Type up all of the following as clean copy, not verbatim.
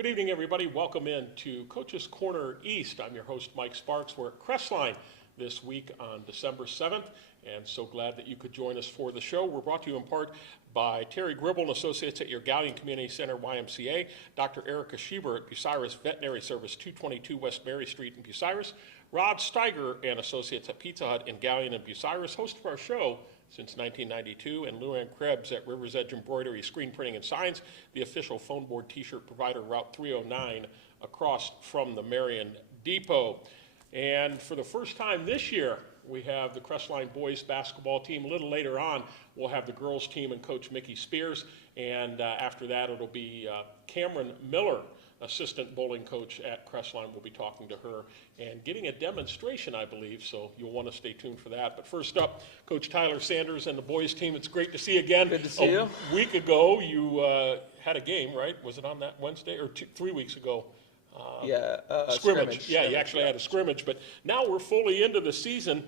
Good evening, everybody. Welcome in to Coach's Corner East. I'm your host, Mike Sparks. We're at Crestline this week on December 7th, and so glad that you could join us for the show. We're brought to you in part by Terry Gribble and Associates at your Galion Community Center, YMCA, Dr. Erica Schieber at Bucyrus Veterinary Service, 222 West Mary Street in Bucyrus, Rod Steiger and Associates at Pizza Hut in Galion and Bucyrus, host of our show since 1992, and Luann Krebs at River's Edge Embroidery, Screen Printing and Signs, the official phone board t-shirt provider, Route 309, across from the Marion Depot. And for the first time this year, we have the Crestline boys basketball team. A little later on, we'll have the girls team and Coach Mickey Spears. And after that, it'll be Cameron Miller, assistant bowling coach at Crestline. We'll be talking to her and getting a demonstration, I believe, so you'll want to stay tuned for that. But first up, Coach Tyler Sanders and the boys team. It's great to see you again. Good to see you. A week ago, you had a game, right? Was it on that Wednesday or 3 weeks ago? Scrimmage. Yeah, you actually had a scrimmage. But now we're fully into the season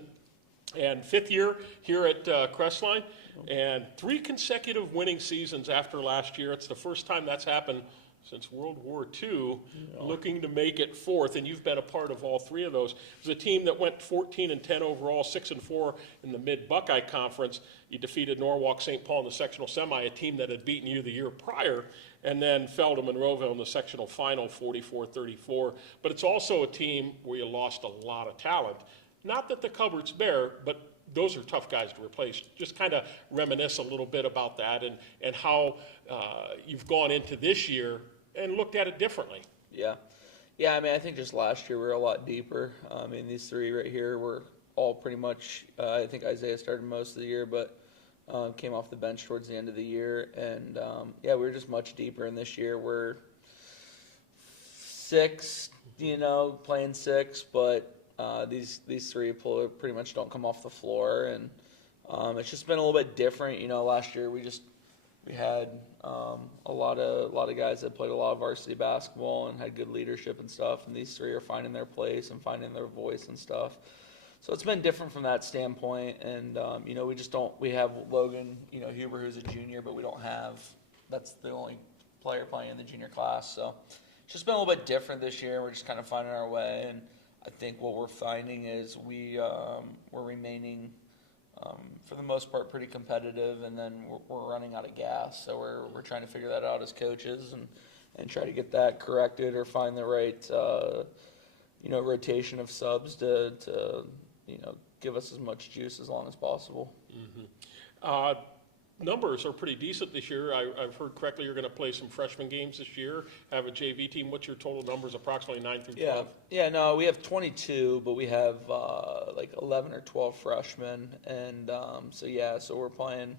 and fifth year here at Crestline, and 3 consecutive winning seasons after last year. It's the first time that's happened since World War II, looking to make it fourth, and you've been a part of all 3 of those. It was a team that went 14-10 overall, 6-4 in the Mid-Buckeye Conference. You defeated Norwalk St. Paul in the sectional semi, a team that had beaten you the year prior, and then fell to Monroeville in the sectional final, 44-34. But it's also a team where you lost a lot of talent. Not that the cupboard's bare, but those are tough guys to replace. Just kind of reminisce a little bit about that and how you've gone into this year and looked at it differently. Yeah, I mean, I think just last year we were a lot deeper. I mean, these 3 right here were all pretty much, I think Isaiah started most of the year, but came off the bench towards the end of the year. And, we were just much deeper. And this year we're 6, playing 6, but these 3 pretty much don't come off the floor. And it's just been a little bit different. Last year we had a lot of guys that played a lot of varsity basketball and had good leadership and stuff, and these 3 are finding their place and finding their voice and stuff. So it's been different from that standpoint, and we have Logan, Huber, who's a junior, but that's the only player playing in the junior class. So it's just been a little bit different this year. We're just kind of finding our way, and I think what we're finding is we're remaining, for the most part, pretty competitive, and then we're running out of gas. So we're trying to figure that out as coaches and try to get that corrected or find the right rotation of subs to give us as much juice as long as possible. Mm-hmm. Numbers are pretty decent this year. I've heard correctly you're going to play some freshman games this year, have a JV team. What's your total numbers, approximately 9 through 12? No, we have 22, but we have 11 or 12 freshmen. And so we're playing,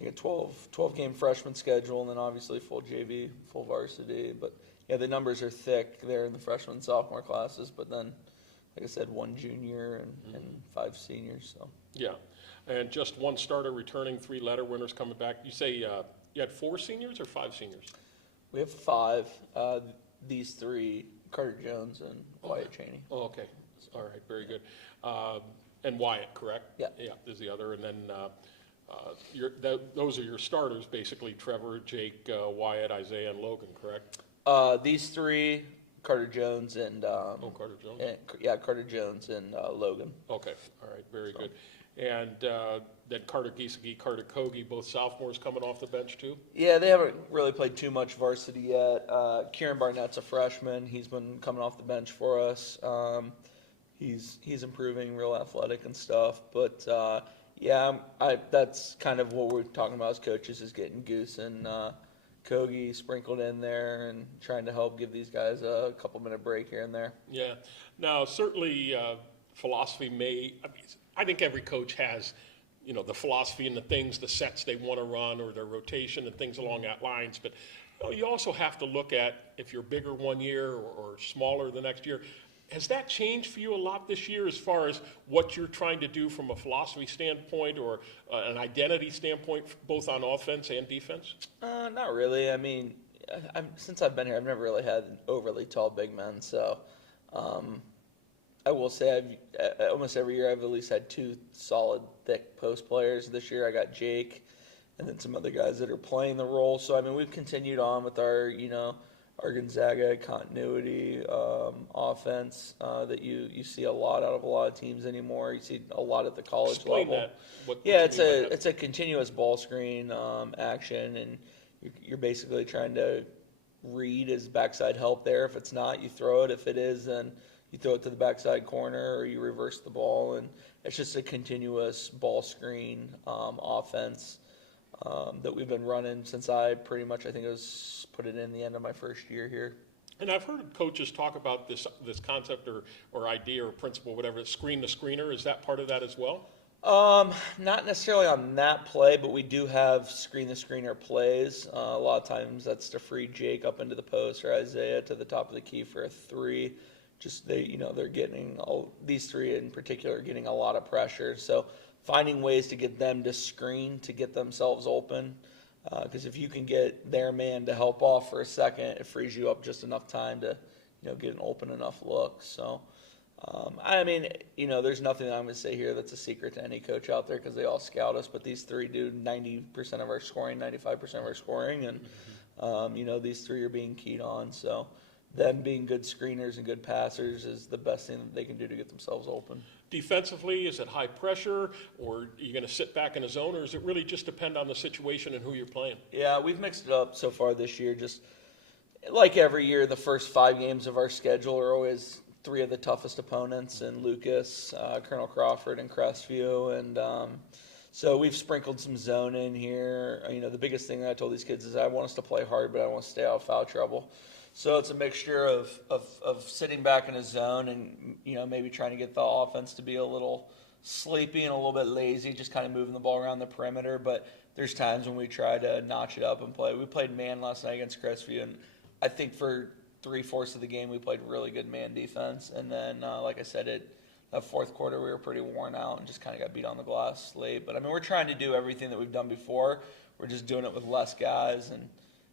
I think, a 12-game freshman schedule, and then obviously full JV, full varsity. But, the numbers are thick there in the freshman and sophomore classes, but then, like I said, 1 junior and 5 seniors. So. Yeah. And just 1 starter returning, 3 letter winners coming back. You say you had 4 seniors or 5 seniors? We have 5. These 3, Carter Jones and Wyatt Cheney. Oh, okay. All right, very good. And Wyatt, correct? Yeah. Yeah, there's the other. And then those are your starters, basically, Trevor, Jake, Wyatt, Isaiah, and Logan, correct? These 3, Carter Jones and Carter Jones. Carter Jones and Logan. Okay, all right, very good. And then Carter Giesecke, Carter Kogi, both sophomores coming off the bench too? Yeah, they haven't really played too much varsity yet. Kieran Barnett's a freshman. He's been coming off the bench for us. He's improving, real athletic and stuff. But that's kind of what we're talking about as coaches, is getting Goose and Kogi sprinkled in there and trying to help give these guys a couple-minute break here and there. Yeah. Now, certainly philosophy I think every coach has, the philosophy and the sets they want to run or their rotation and things along that lines. But you also have to look at if you're bigger one year or smaller the next year. Has that changed for you a lot this year as far as what you're trying to do from a philosophy standpoint or an identity standpoint, both on offense and defense? Not really. I mean, since I've been here, I've never really had overly tall big men. So I will say almost every year I've at least had 2 solid, thick post players. This year I got Jake and then some other guys that are playing the role. So, I mean, we've continued on with our our Gonzaga continuity offense that you see a lot out of a lot of teams anymore. You see a lot at the college Explain level. that. What Yeah, you it's mean by a that. it's a continuous ball screen action, and you're basically trying to read is backside help there. If it's not, you throw it. If it is, then you throw it to the backside corner or you reverse the ball, and it's just a continuous ball screen offense that we've been running since I think it was put it in the end of my first year here. And I've heard coaches talk about this concept or idea or principle, whatever, screen the screener. Is that part of that as well? Not necessarily on that play, but we do have screen the screener plays. A lot of times that's to free Jake up into the post or Isaiah to the top of the key for a three. Just they're getting these three in particular are getting a lot of pressure. So finding ways to get them to screen to get themselves open. Because if you can get their man to help off for a second, it frees you up just enough time to get an open enough look. So. There's nothing that I'm going to say here that's a secret to any coach out there because they all scout us, but these three do 90% of our scoring, 95% of our scoring, and, these three are being keyed on. So them being good screeners and good passers is the best thing that they can do to get themselves open. Defensively, is it high pressure, or are you going to sit back in a zone, or does it really just depend on the situation and who you're playing? Yeah, we've mixed it up so far this year. Just like every year, the first 5 games of our schedule are always – 3 of the toughest opponents in Lucas, Colonel Crawford, and Crestview. And so we've sprinkled some zone in here. The biggest thing that I told these kids is I want us to play hard, but I want to stay out of foul trouble. So it's a mixture of sitting back in a zone and, maybe trying to get the offense to be a little sleepy and a little bit lazy, just kind of moving the ball around the perimeter. But there's times when we try to notch it up and play. We played man last night against Crestview, and I think for 3/4 of the game we played really good man defense, and then like I said, that fourth quarter we were pretty worn out and just kind of got beat on the glass late. But we're trying to do everything that we've done before. We're just doing it with less guys, and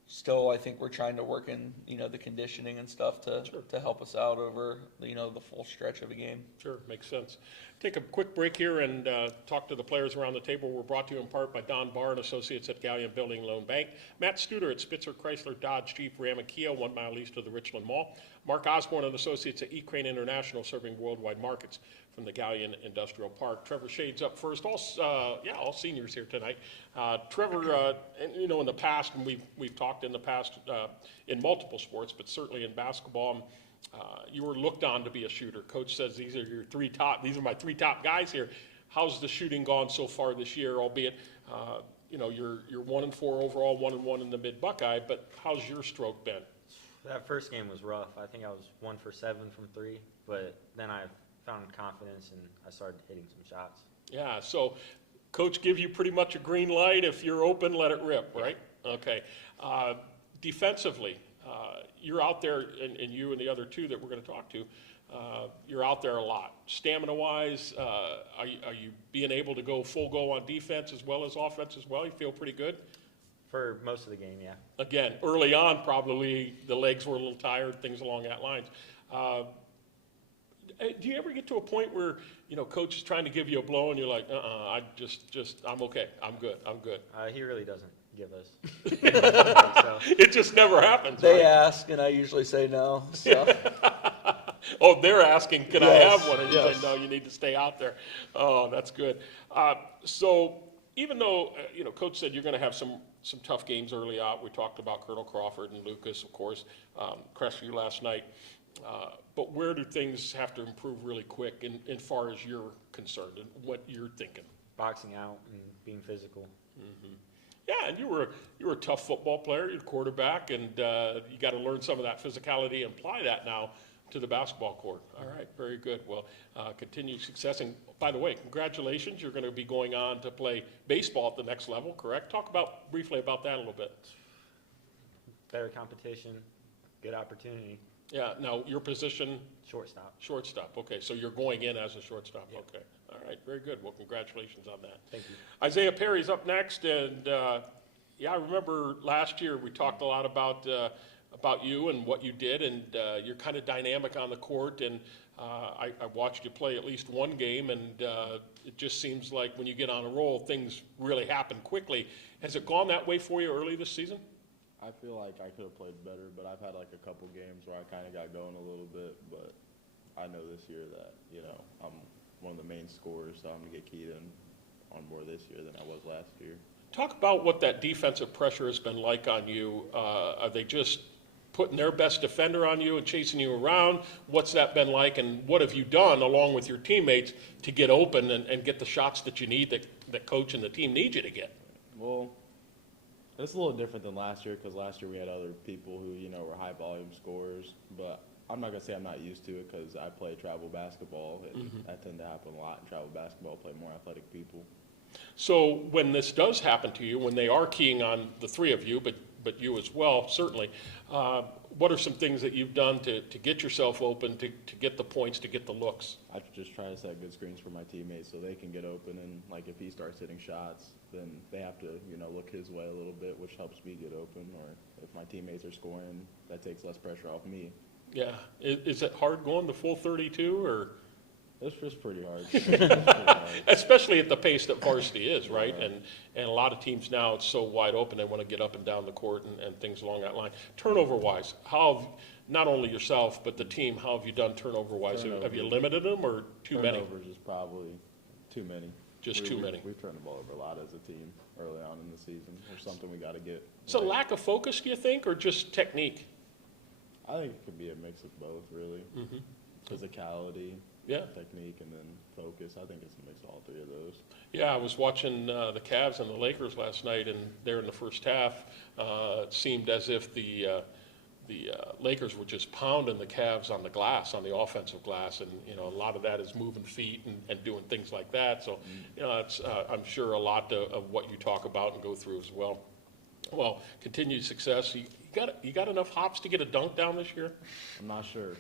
still I think we're trying to work in the conditioning and stuff to help us out over the full stretch of a game. Sure, makes sense. Take a quick break here and talk to the players around the table. We're brought to you in part by Don Barr and Associates at Galleon Building Loan Bank, Matt Studer at Spitzer Chrysler Dodge Jeep Ram and Kia, 1 mile east of the Richland Mall, Mark Osborne and Associates at E-Crane International, serving worldwide markets from the Galleon Industrial Park. Trevor Shade's up first. All seniors here tonight. Trevor, in the past, and we've talked in the past in multiple sports, but certainly in basketball, you were looked on to be a shooter. Coach says these are my 3 top guys here. How's the shooting gone so far this year? Albeit, you're 1-4 overall, 1-1 in the Mid Buckeye. But how's your stroke been? That first game was rough. I think I was 1 for 7 from 3, but then I found confidence and I started hitting some shots. Yeah. So, coach gives you pretty much a green light. If you're open, let it rip. Right? Okay. Defensively. You're out there, and you and the other 2 that we're going to talk to, you're out there a lot. Stamina-wise, are you being able to go full go on defense as well as offense as well? You feel pretty good? For most of the game, yeah. Again, early on, probably the legs were a little tired, things along that lines. Do you ever get to a point where, coach is trying to give you a blow and you're like, I'm okay, I'm good? He really doesn't give us. So. It just never happens. They right? ask, and I usually say no. So. Oh, they're asking, can I have one? And you yes. say, no, you need to stay out there. Oh, that's good. So even though, Coach said you're going to have some tough games early out, we talked about Colonel Crawford and Lucas, of course, Crestview last night. But where do things have to improve really quick in far as you're concerned and what you're thinking? Boxing out and being physical. Mm-hmm. Yeah, and you were a tough football player, you're a quarterback, and you got to learn some of that physicality and apply that now to the basketball court. All right, very good. Well, continued success. And by the way, congratulations. You're going to be going on to play baseball at the next level, correct? Talk briefly about that a little bit. Better competition, good opportunity. Yeah, now your position? Shortstop. Shortstop, okay. So you're going in as a shortstop, yeah. Okay. All right, very good. Well, congratulations on that. Thank you. Isaiah Perry's up next, and I remember last year we talked a lot about you and what you did, and you're kind of dynamic on the court, and I watched you play at least one game, and it just seems like when you get on a roll, things really happen quickly. Has it gone that way for you early this season? I feel like I could have played better, but I've had like a couple games where I kind of got going a little bit. But I know this year that, I'm one of the main scorers, so I'm going to get Keaton on more this year than I was last year. Talk about what that defensive pressure has been like on you. Are they just putting their best defender on you and chasing you around? What's that been like, and what have you done along with your teammates to get open and get the shots that you need, that coach and the team need you to get? Well, it's a little different than last year because last year we had other people who, were high volume scorers. But I'm not going to say I'm not used to it because I play travel basketball. That tend to happen a lot in travel basketball, play more athletic people. So when this does happen to you, when they are keying on the three of you, but you as well, certainly, what are some things that you've done to get yourself open, to get the points, to get the looks? I just try to set good screens for my teammates so they can get open. And, like, if he starts hitting shots, then they have to, look his way a little bit, which helps me get open. Or if my teammates are scoring, that takes less pressure off me. Yeah. Is it hard going the full 32, or? It's just pretty hard. It's pretty hard. Especially at the pace that varsity is, right? And a lot of teams now, it's so wide open, they want to get up and down the court and things along that line. Turnover-wise, how have, not only yourself, but the team, how have you done turnover-wise? Have you limited them, or too many? Turnovers is probably too many. Just too many. We've turned the ball over a lot as a team early on in the season. There's something we got to get. Is it lack of focus, do you think, or just technique? I think it could be a mix of both, really. Physicality, Yeah. technique, and then focus. I think it's a mix of all three of those. Yeah, I was watching the Cavs and the Lakers last night, and there in the first half, it seemed as if the Lakers were just pounding the Cavs on the glass, on the offensive glass, and a lot of that is moving feet and doing things like that. So, it's I'm sure a lot of what you talk about and go through as well. Well, continued success. You got enough hops to get a dunk down this year? I'm not sure.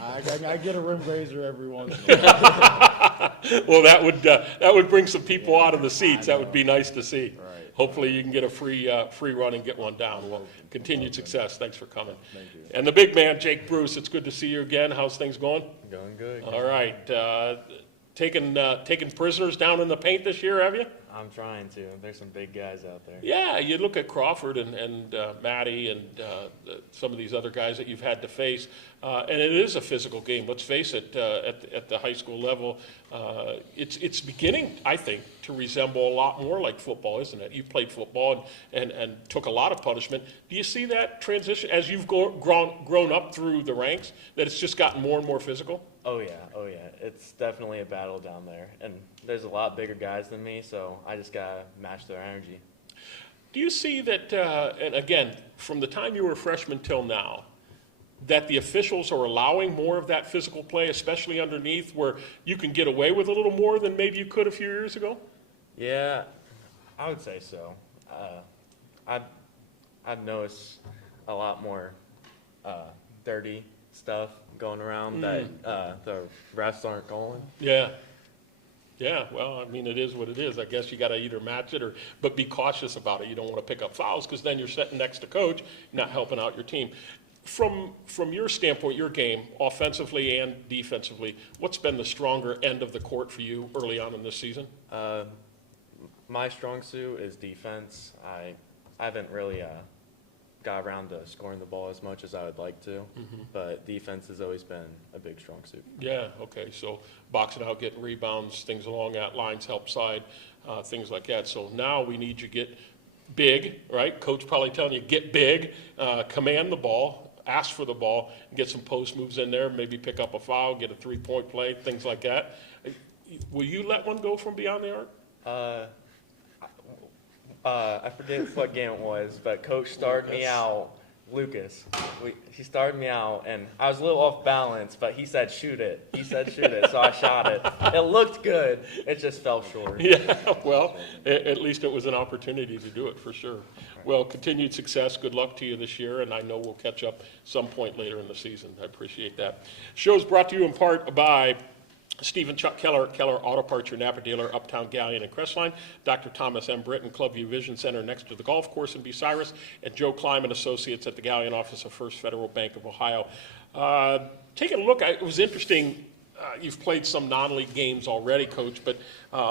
I get a rim raiser every once in a while. Well, that would bring some people out of the seats. That would be nice to see. Right. Hopefully you can get a free run and get one down. Well, continued success. Thanks for coming. Thank you. And the big man, Jake Bruce, it's good to see you again. How's things going? Going good. All right. Taking prisoners down in the paint this year, have you? I'm trying to. There's some big guys out there. Yeah, you look at Crawford and Matty and some of these other guys that you've had to face, and it is a physical game. Let's face it, at the high school level, it's beginning, I think, to resemble a lot more like football, isn't it? You've played football and took a lot of punishment. Do you see that transition as you've grown up through the ranks, that it's just gotten more and more physical? Oh yeah. It's definitely a battle down there, and there's a lot bigger guys than me, so I just gotta match their energy. Do you see that, and again, from the time you were a freshman till now, that the officials are allowing more of that physical play, especially underneath, where you can get away with a little more than maybe you could a few years ago? Yeah, I would say so. I've noticed a lot more dirty stuff going around that the refs aren't calling. Yeah. Yeah, well, I mean, it is what it is. I guess you got to either match it but be cautious about it. You don't want to pick up fouls because then you're sitting next to coach, not helping out your team. From your standpoint, your game, offensively and defensively, what's been the stronger end of the court for you early on in this season? My strong suit is defense. I haven't really got around to scoring the ball as much as I would like to, but defense has always been a big strong suit. Yeah, okay, so boxing out, getting rebounds, things along that lines, help side, things like that. So now we need you to get big, right? Coach probably telling you, get big, command the ball, ask for the ball, and get some post moves in there, maybe pick up a foul, get a three-point play, things like that. Will you let one go from beyond the arc? I forget what game it was, but Coach started me out, Lucas. He started me out, and I was a little off balance, but he said shoot it. So I shot it. It looked good. It just fell short. Yeah, well, at least it was an opportunity to do it for sure. Well, continued success. Good luck to you this year, and I know we'll catch up some point later in the season. I appreciate that. Show's brought to you in part by Stephen Chuck Keller, Keller Auto Parts, your Napa dealer, Uptown Galleon and Crestline, Dr. Thomas M. Britton, Clubview Vision Center next to the golf course in Bucyrus, and Joe Kleiman Associates at the Galleon office of First Federal Bank of Ohio. Taking a look, it was interesting, you've played some non-league games already, Coach, but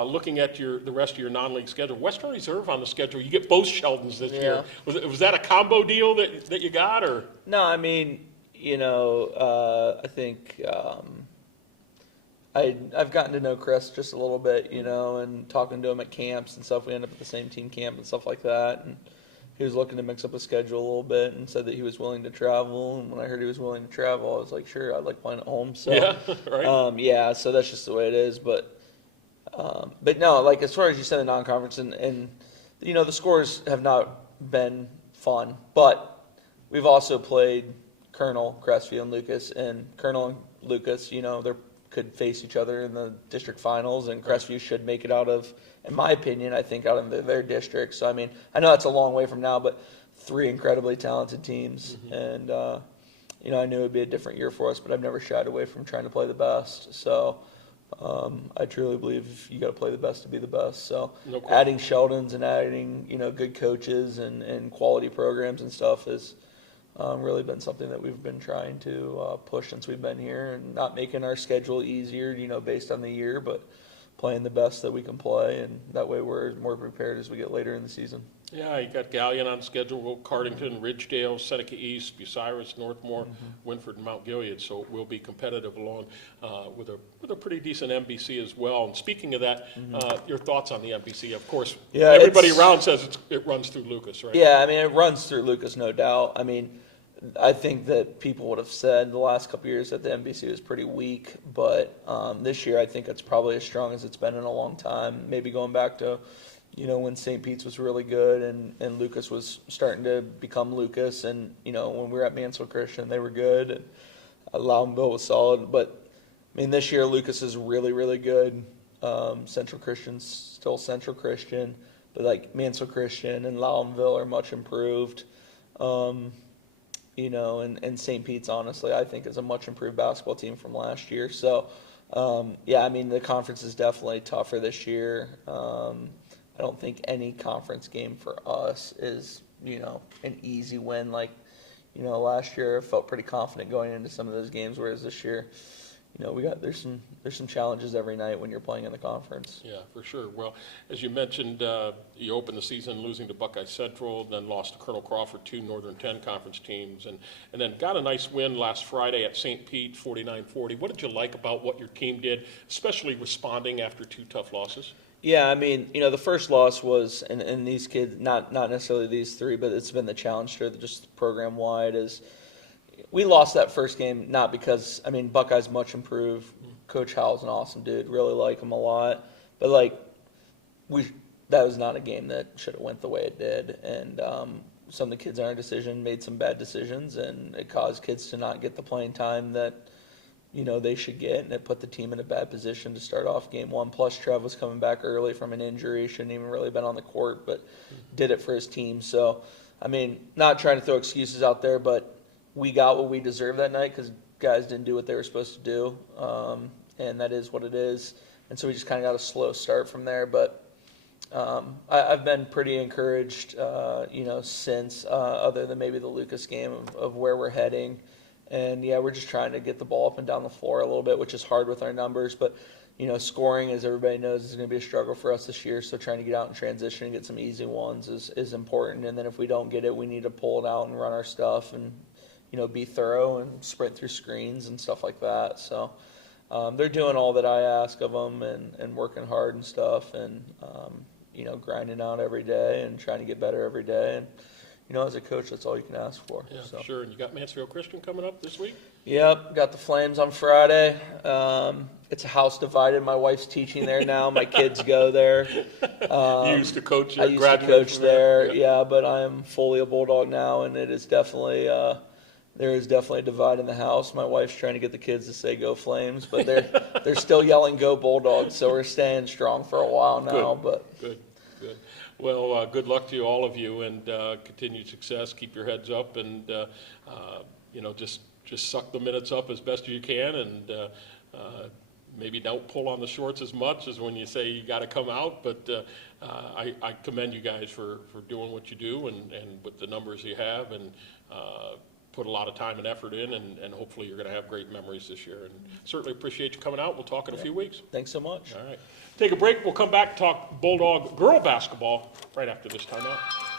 looking at the rest of your non-league schedule, Western Reserve on the schedule, you get both Sheldons this year. Was that a combo deal that you got, or? No, I mean, I think I've gotten to know Chris just a little bit, and talking to him at camps and stuff. We end up at the same team camp and stuff like that. And he was looking to mix up his schedule a little bit and said that he was willing to travel. And when I heard he was willing to travel, I was like, sure, I'd like playing at home. So, Yeah, right. so that's just the way it is. But no, like as far as you said, the non-conference and the scores have not been fun, but we've also played Colonel, Crestview, and Lucas, and Colonel and Lucas, they could face each other in the district finals, and Crestview should make it out of, in my opinion, I think out of their district. So, I mean, I know it's a long way from now, but 3 incredibly talented teams, and, I knew it would be a different year for us, but I've never shied away from trying to play the best. So, I truly believe you got to play the best to be the best. So, No question. adding Sheldons and adding, good coaches and quality programs and stuff is really been something that we've been trying to push since we've been here, and not making our schedule easier, based on the year, but playing the best that we can play, and that way we're more prepared as we get later in the season. Yeah, you got Galleon on schedule, Cardington, Ridgedale, Seneca East, Bucyrus, Northmore, Winford, and Mount Gilead. So we'll be competitive along with a pretty decent MBC as well. And speaking of that, your thoughts on the MBC? Of course, Yeah, everybody around says it runs through Lucas, right? Yeah, I mean, it runs through Lucas, no doubt. I mean, I think that people would have said the last couple of years that the NBC was pretty weak, but this year I think it's probably as strong as it's been in a long time. Maybe going back to, when St. Pete's was really good and Lucas was starting to become Lucas, and when we were at Mansfield Christian they were good, and Loudonville was solid. But I mean, this year Lucas is really, really good. Central Christian's still Central Christian, but like Mansfield Christian and Loudonville are much improved. And St. Pete's, honestly, I think is a much improved basketball team from last year. So, I mean, the conference is definitely tougher this year. I don't think any conference game for us is, an easy win. Like, last year I felt pretty confident going into some of those games, whereas this year, there's some challenges every night when you're playing in the conference. Yeah, for sure. Well, as you mentioned, you opened the season losing to Buckeye Central, then lost to Colonel Crawford, 2 Northern 10 conference teams, and then got a nice win last Friday at St. Pete, 49-40. What did you like about what your team did, especially responding after 2 tough losses? Yeah, I mean, the first loss was, and these kids, not necessarily these 3, but it's been the challenge to just program-wide, is we lost that first game not because, I mean, Buckeye's much improved. Coach Howell's an awesome dude. Really like him a lot. But, that was not a game that should have went the way it did. And some of the kids in our decision made some bad decisions, and it caused kids to not get the playing time that, they should get. And it put the team in a bad position to start off game 1. Plus, Trev was coming back early from an injury. Shouldn't even really been on the court, but did it for his team. So, I mean, not trying to throw excuses out there, but we got what we deserved that night because guys didn't do what they were supposed to do, and that is what it is. And so we just kind of got a slow start from there. But I've been pretty encouraged, since, other than maybe the Lucas game, of where we're heading. And, yeah, we're just trying to get the ball up and down the floor a little bit, which is hard with our numbers. But, scoring, as everybody knows, is going to be a struggle for us this year. So trying to get out in transition and get some easy ones is important. And then if we don't get it, we need to pull it out and run our stuff and, be thorough and sprint through screens and stuff like that. So they're doing all that I ask of them and working hard and stuff, and, grinding out every day and trying to get better every day. And, as a coach, that's all you can ask for. Yeah, so. Sure. And you got Mansfield Christian coming up this week? Yep, got the Flames on Friday. It's a house divided. My wife's teaching there now. My kids go there. You used to coach I there, used to graduated coach from there, yeah, but I'm fully a Bulldog now, and it is definitely there is definitely a divide in the house. My wife's trying to get the kids to say "Go Flames," but they're still yelling "Go Bulldogs," so we're staying strong for a while now. Good. But Good. Well, good luck to all of you, and continued success. Keep your heads up, and just suck the minutes up as best you can, and maybe don't pull on the shorts as much as when you say you got to come out. But I commend you guys for doing what you do and with the numbers you have, and put a lot of time and effort in, and hopefully you're going to have great memories this year. And certainly appreciate you coming out. We'll talk in a few weeks. Thanks so much. All right. Take a break. We'll come back and talk Bulldog girl basketball right after this timeout.